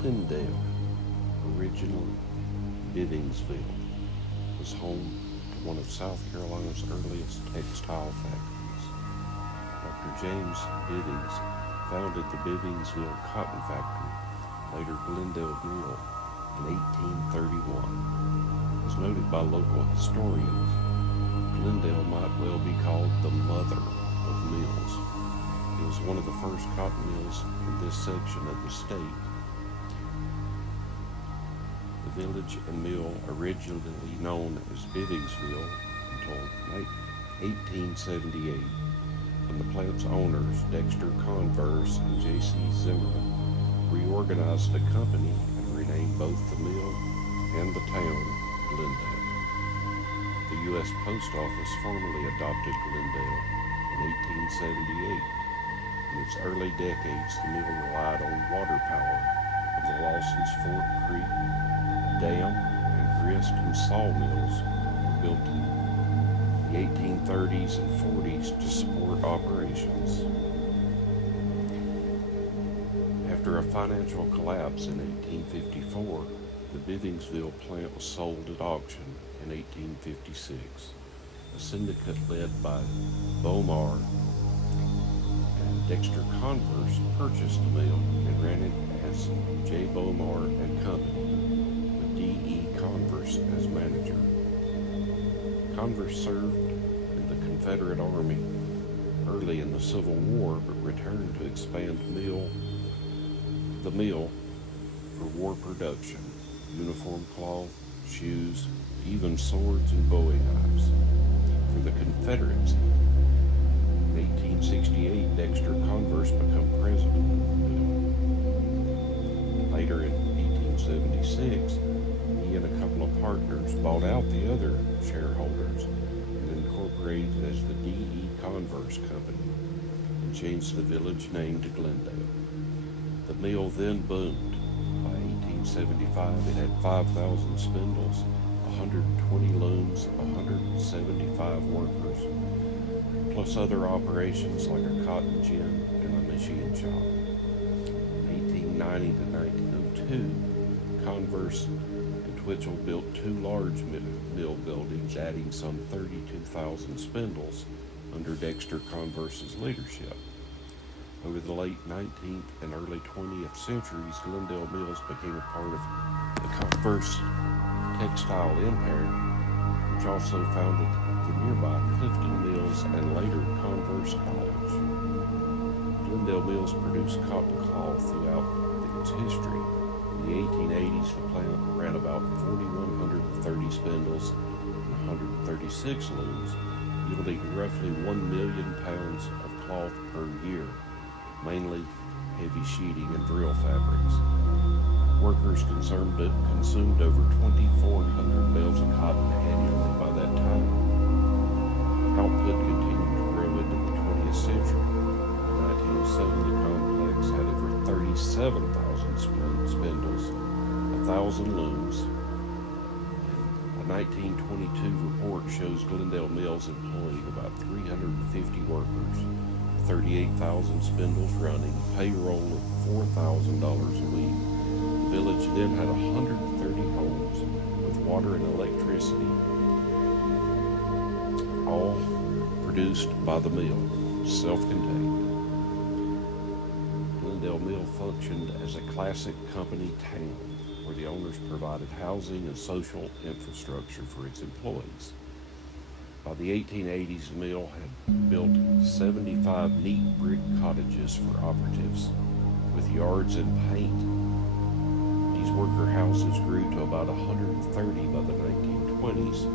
Glendale, originally Bivingsville, was home to one of South Carolina's earliest textile factories. Dr. James Bivings founded the Bivingsville Cotton Factory, later Glendale Mill, in 1831. As noted by local historians, Glendale might well be called the mother of mills. It was one of the first cotton mills in this section of the state. The village and mill, originally known as Bivingsville until 1878, when the plant's owners, Dexter Converse and J.C. Zimmerman, reorganized the company and renamed both the mill and the town Glendale. The U.S. Post Office formally adopted Glendale in 1878. In its early decades, the mill relied on water power from the Lawson's Fork Creek. A dam and grist and sawmills were built in the 1830s and 40s to support operations. After a financial collapse in 1854, the Bivingsville plant was sold at auction in 1856. A syndicate led by Bomar and Dexter Converse purchased the mill and ran it as J. Bomar and Company, with D.E. Converse as manager. Converse served in the Confederate Army early in the Civil War, but returned to expand the mill for war production, uniform cloth, shoes, even swords and bowie knives for the Confederacy. In 1868, Dexter Converse became president of the mill. Later in 1876, he and a couple of partners bought out the other shareholders and incorporated as the D.E. Converse Company and changed the village name to Glendale. The mill then boomed. By 1875, it had 5,000 spindles, 120 looms, 175 workers, plus other operations like a cotton gin and a machine shop. In 1890 to 1902, Converse and Twichell built two large mill buildings, adding some 32,000 spindles under Dexter Converse's leadership. Over the late 19th and early 20th centuries, Glendale Mills became a part of the Converse textile empire, which also founded the nearby Clifton Mills and later Converse College. Glendale Mills produced cotton cloth throughout its history. In the 1880s, the plant ran about 4,130 spindles and 136 looms, yielding roughly 1 million pounds of cloth per year, mainly heavy sheeting and drill fabrics. Workers consumed over 2,400 bales of cotton annually by that time. Output continued to grow into the 20th century. In 1907, the complex had over 37,000 spindles, 1,000 looms. A 1922 report shows Glendale Mills employing about 350 workers, 38,000 spindles running, payroll of $4,000 a week. The village then had 130 homes with water and electricity, all produced by the mill, self-contained. Glendale Mill functioned as a classic company town where the owners provided housing and social infrastructure for its employees. By the 1880s, the mill had built 75 neat brick cottages for operatives with yards and paint. These worker houses grew to about 130 by the 1920s,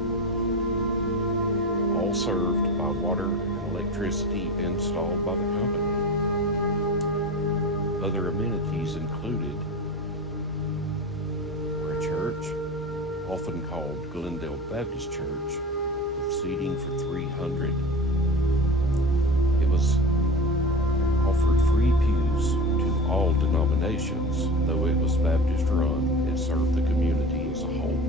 all served by water and electricity installed by the company. Other amenities included a church, often called Glendale Baptist Church, seating for 300. It was offered free pews to all denominations. Though it was Baptist run, it served the community as a whole.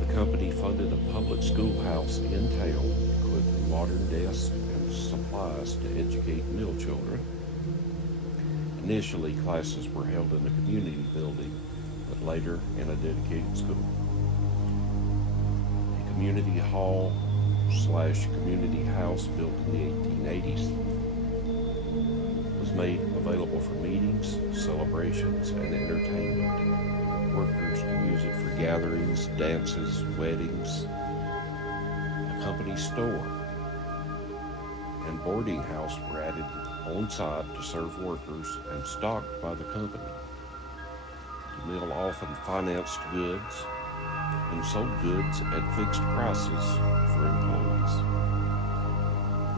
The company funded a public schoolhouse in town, equipped with modern desks and supplies to educate mill children. In Initially, classes were held in a community building, but later in a dedicated school. A community hall / community house built in the 1880s was made available for meetings, celebrations, and entertainment. Workers could use it for gatherings, dances, weddings. A company store and boarding house were added on site to serve workers and stocked by the company. The mill often financed goods and sold goods at fixed prices for employees.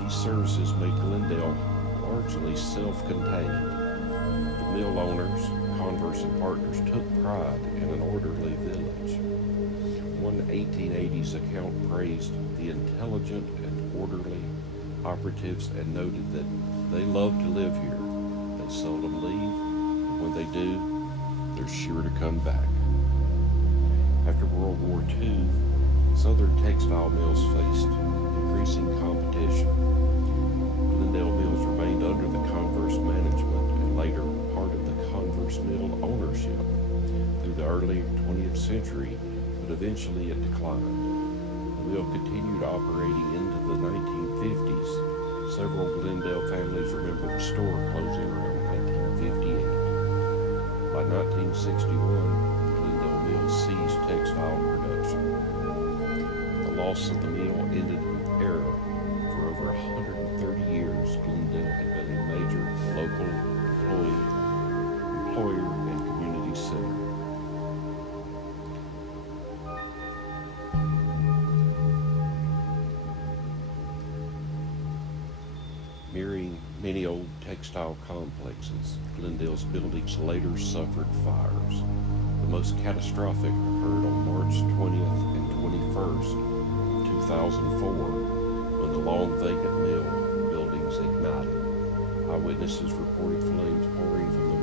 These services made Glendale largely self-contained. The mill owners, Converse and partners, took pride in an orderly village. One 1880s account praised the intelligent and orderly operatives and noted that they love to live here. They seldom leave, and when they do, they're sure to come back. After World War II, southern textile mills faced increasing competition. Glendale Mills remained under the Converse management and later part of the Converse mill ownership through the early 20th century, but eventually it declined. The mill continued operating into the 1950s. Several Glendale families remember the store closing around 1958. By 1961, Glendale Mill ceased textile production. The loss of the mill ended an era. For over 130 years, Glendale had been a major local employer and community center. Mirroring many old textile complexes, Glendale's buildings later suffered fires. The most catastrophic occurred on March 20th and 21st, 2004, when the long vacant mill buildings ignited. Eyewitnesses reported flames pouring from the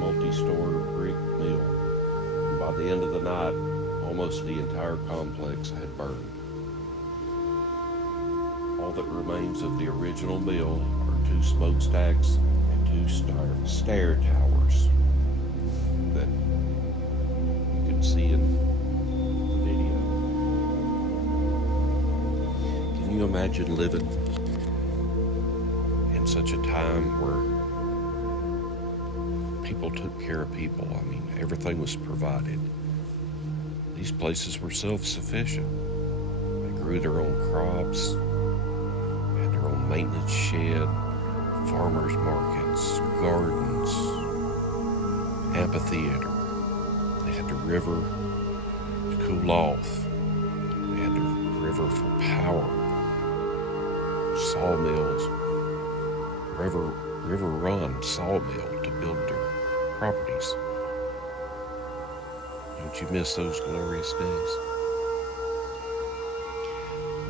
multi-story brick mill, and by the end of the night, almost the entire complex had burned. All that remains of the original mill are 2 smokestacks and 2 stair towers that you can see in the video. Can you imagine living in such a time where people took care of people? I mean, everything was provided. These places were self-sufficient. They grew their own crops, maintenance shed, farmers markets, gardens, amphitheater. They had the river to cool off. They had the river for power. Sawmills, river run sawmill to build their properties. Don't you miss those glorious days?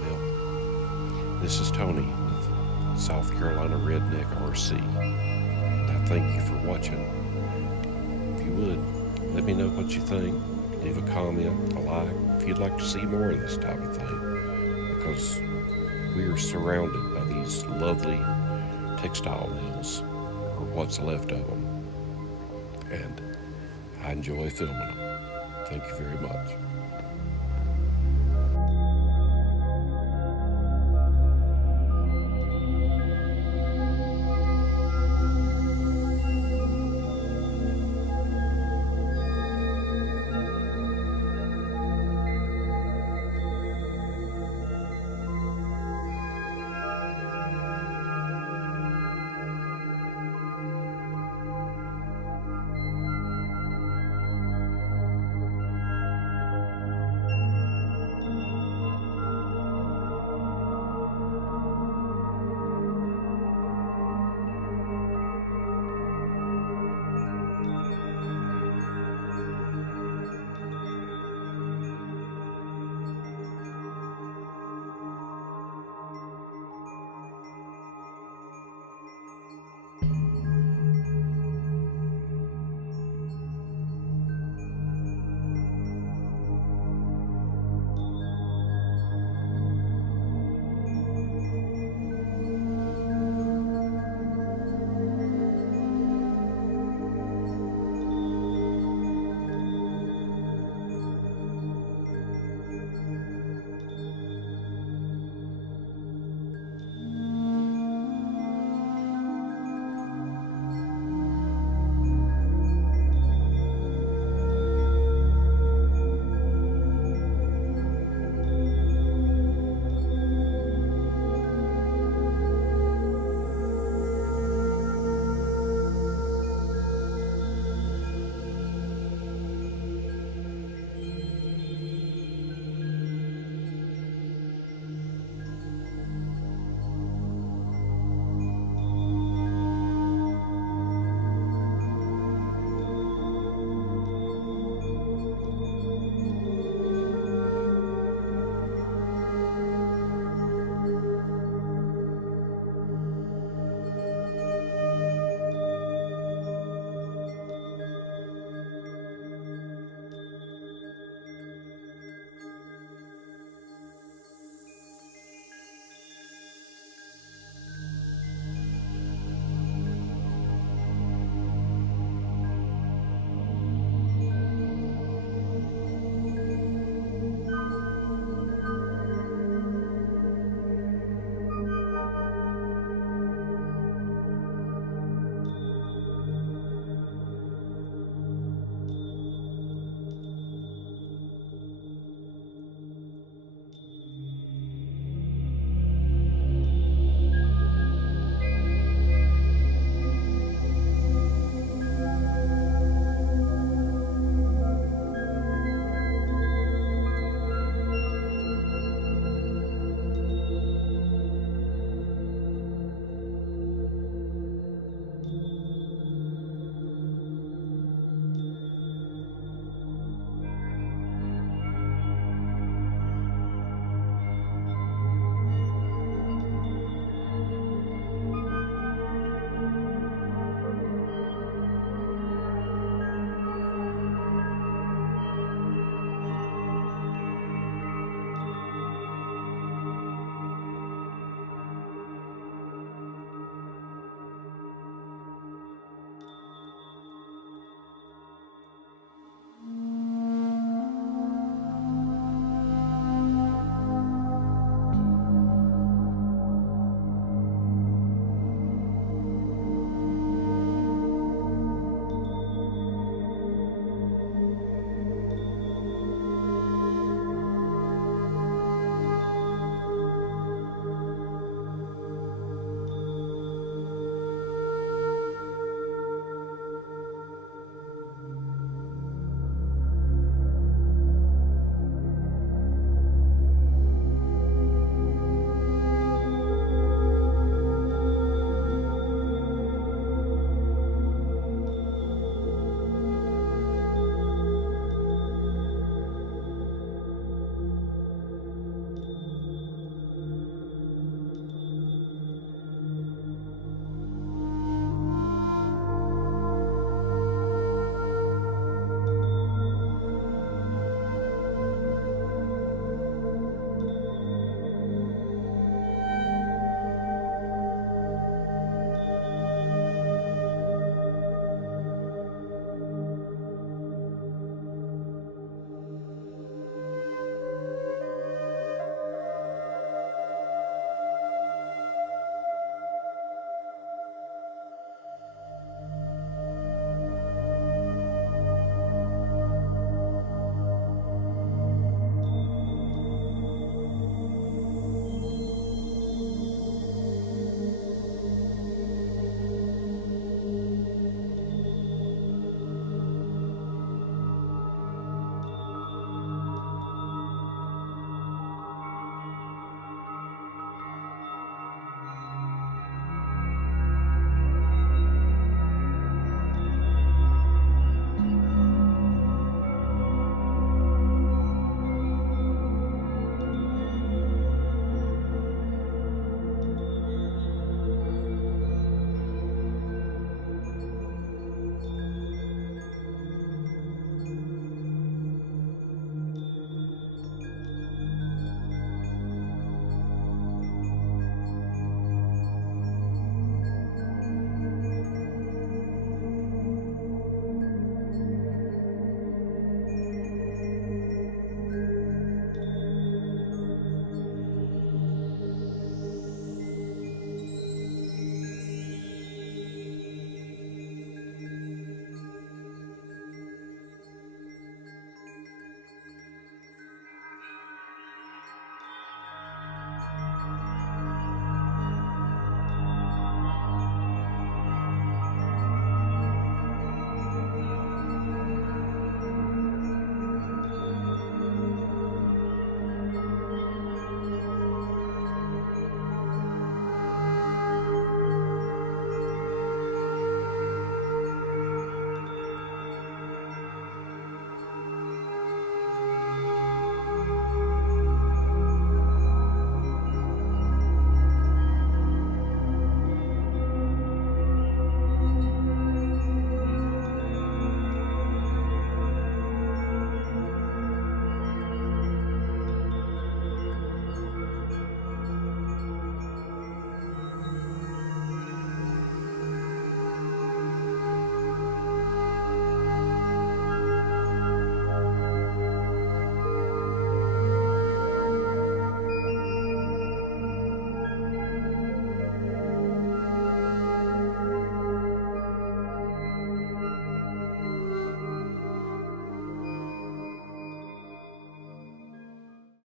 Well, this is Tony, South Carolina Redneck RC, and I thank you for watching. If you would, let me know what you think. Leave a comment, a like, if you'd like to see more of this type of thing, because we are surrounded by these lovely textile mills, or what's left of them, and I enjoy filming them. Thank you very much.